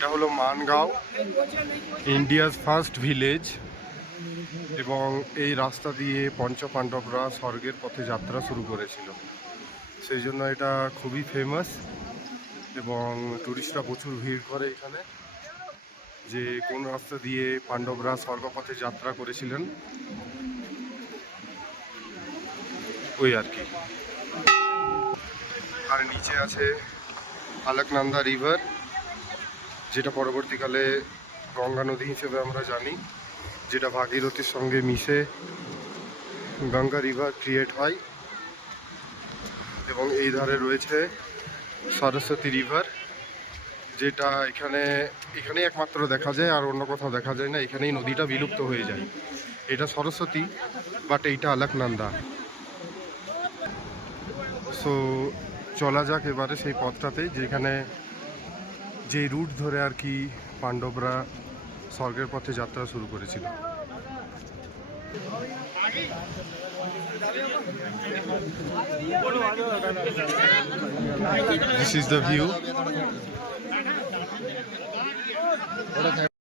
এটা হলো Mangaon, India's first village, এবং এই রাস্তা দিয়ে পঞ্চপাণ্ডবরা স্বর্গের পথে যাত্রা শুরু করেছিল। সেই জন্য এটা খুবই ফেমাস এবং টুরিস্টরা প্রচুর ভিড় করে এখানে, যে কোন রাস্তা দিয়ে পাণ্ডবরা স্বর্গপথে যাত্রা করেছিলেন ওই আর কি। আর নিচে আছে আলকনন্দা রিভার, যেটা পরবর্তীকালে গঙ্গা নদী হিসেবে আমরা জানি, যেটা ভাগীরথীর সঙ্গে মিশে গঙ্গা রিভার ক্রিয়েট হয়। এবং এই ধারে রয়েছে সরস্বতী রিভার, যেটা এখানেই একমাত্র দেখা যায়, আর অন্য কোথাও দেখা যায় না। এখানেই নদীটা বিলুপ্ত হয়ে যায়। এটা সরস্বতী, বাট এইটা আলকনন্দা। সো চলা যাক এবারে সেই পথটাতে, যেখানে যে রুট ধরে আর কি পাণ্ডবরা স্বর্গের পথে যাত্রা শুরু করেছিল। This is the view.